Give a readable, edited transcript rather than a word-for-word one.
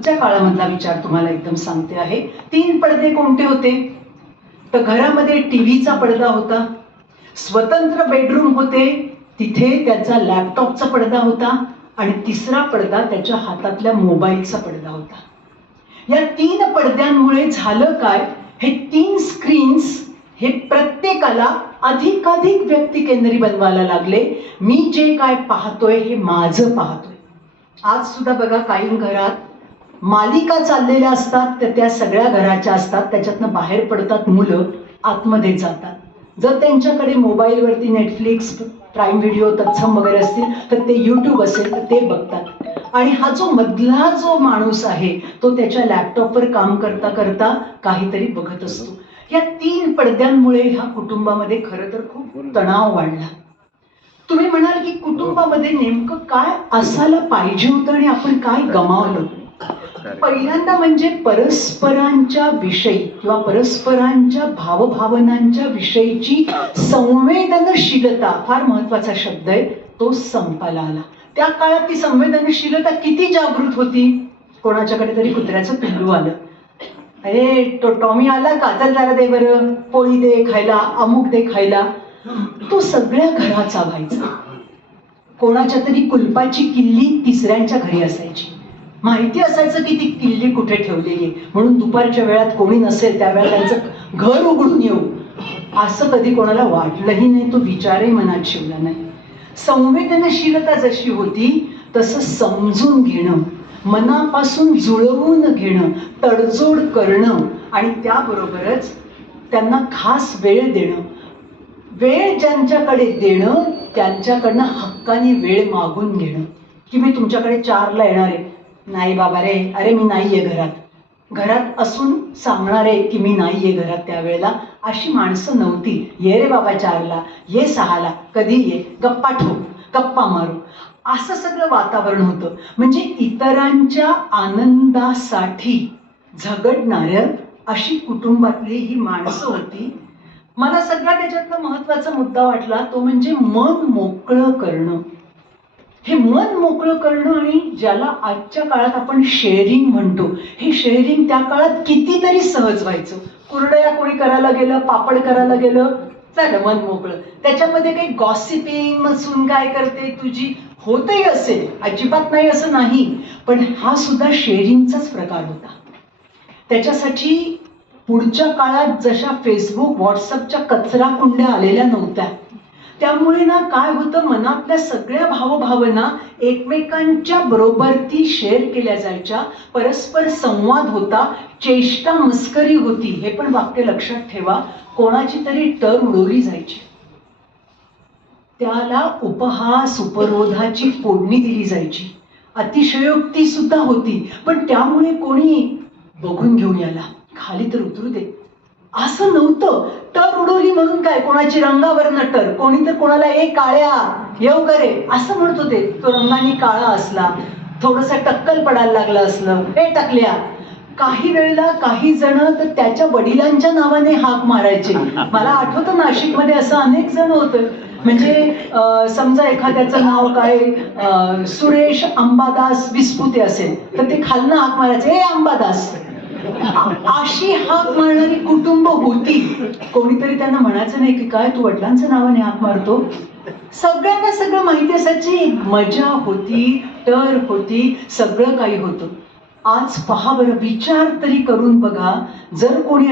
च्या काळामधला विचार तुम्हाला एकदम सांगते आहे. 3 पडदे कोणते होते? तर घरामध्ये टीव्हीचा पडदा होता, स्वतंत्र बेडरूम होते, तिथे त्याचा लॅपटॉपचा पडदा होता आणि तिसरा पडदा त्याच्या हातातल्या मोबाईलचा पडदा होता. या 3 पडद्यांमुळे झालं काय, हे 3 स्क्रीन्स हे प्रत्येकाला अधिकाधिक व्यक्तिकेंद्री बनवायला लागले. मी जे काय पाहतोय हे माझं पाहतोय. आज सुद्धा बघा काही घरात मालिका चाललेल्या असतात, तर त्या सगळ्या घराच्या असतात, त्याच्यातनं बाहेर पडतात मुलं, आतमध्ये जातात. जर त्यांच्याकडे मोबाईलवरती नेटफ्लिक्स, प्राईम व्हिडिओ, तत्सम वगैरे असतील तर ते यूट्यूब असेल तर ते बघतात. आणि हा जो मधला जो माणूस आहे तो त्याच्या लॅपटॉपवर काम करता करता काहीतरी बघत असतो. या 3 पडद्यांमुळे ह्या कुटुंबामध्ये खरं तर खूप तणाव वाढला. तुम्ही म्हणाल की कुटुंबामध्ये नेमकं काय असायला पाहिजे होतं आणि आपण काय गमावलं? पहिल्यांदा म्हणजे परस्परांच्या विषयी किंवा परस्परांच्या भावभावनांच्या विषयीची संवेदनशीलता, फार महत्वाचा शब्द आहे, तो संपायला आला. त्या काळात ती संवेदनशीलता किती जागृत होती. कोणाच्याकडे तरी कुत्र्याचं पिल्लू आलं, अरे तो टॉमी आला का, चल जरा दे बरं, पोळी दे खायला, अमुक दे खायला. तो सगळ्या घराचा व्हायचा. कोणाच्या तरी कुलपाची किल्ली तिसऱ्यांच्या घरी असायची. माहिती असायचं की ती किल्ली कुठे ठेवलेली आहे, म्हणून दुपारच्या वेळात कोणी नसेल त्यावेळेला त्यांचं घर उघडून येऊ असं कधी कोणाला वाटलंही नाही, तो विचारही मनात शिवला नाही. संवेदनशीलता जशी होती तसं समजून घेणं, मनापासून जुळवून घेणं, तडजोड करणं आणि त्याबरोबरच त्यांना खास वेळ देणं. वेळ ज्यांच्याकडे देणं त्यांच्याकडनं हक्काने वेळ मागून घेणं, की मी तुमच्याकडे 4ला येणार आहे. नाही बाबा रे, अरे मी नाहीये घरात. घरात असून सांगणारे की मी नाहीये घरात त्यावेळेला, अशी माणसं नव्हती. ये रे बाबा 4ला, ये 6ला, कधी ये, गप्पा ठोक, गप्पा मारू, असं सगळं वातावरण होतं. म्हणजे इतरांच्या आनंदासाठी झगडणाऱ्या अशी कुटुंबातली ही माणसं होती. मला सगळ्यात त्याच्यातला महत्वाचा मुद्दा वाटला तो म्हणजे मन मोकळं करणं. हे मन मोकळं करणं आणि ज्याला आजच्या काळात आपण शेअरिंग म्हणतो, हे शेअरिंग त्या काळात कितीतरी सहज व्हायचं. कुरडया कोणी करायला गेलं, पापड करायला गेलं, झालं मन मोकळं. त्याच्यामध्ये काही गॉसिपिंग, मग सून काय करते तुझी, होतही असेल, अजिबात नाही असं नाही, पण हा सुद्धा शेअरिंगचाच प्रकार होता. त्याच्यासाठी पुढच्या काळात जशा फेसबुक, व्हॉट्सअपच्या कचरा कुंड्या आलेल्या नव्हत्या, त्यामुळे ना काय होतं, मनातल्या सगळ्या भावभावना एकमेकांच्या बरोबर ती शेअर केल्या जायच्या, परस्पर संवाद होता, चेष्टा मस्करी होती. हे पण वाक्य लक्षात ठेवा, कोणाची तरी टर उडवली जायची, त्याला उपहास उपरोधाची फोडणी दिली जायची, अतिशयोक्ती सुद्धा होती. पण त्यामुळे कोणी बघून घेऊन याला, खाली तर उतरू दे असं नव्हतं. टर उडवली म्हणून काय, कोणाची रंगावरनं टर, कोणी तर कोणाला ए काळ्या येऊ करे असं म्हणत होते. तो रंगाने काळा असला, थोडंसं टक्कल पडायला लागलं असलं, ए टकल्या. काही वेळेला काही जण तर त्याच्या वडिलांच्या नावाने हाक मारायचे. मला आठवतं नाशिकमध्ये असं अनेक जण होतं. म्हणजे समजा एखाद्याचं नाव काय, सुरेश अंबादास विस्पुते असेल तर ते खालनं हाक मारायचे, ए अंबादास. अशी हाक मारणारी कुटुंब होती. कोणीतरी त्यांना म्हणायचं नाही की काय तू वडिलांच्या नावाने हाक मारतो. सगळ्यांना सगळं माहिती असायची, मजा होती, टर होती, सगळं काही होतं. आज पहा बरं, विचार तरी करून बघा, जर कोणी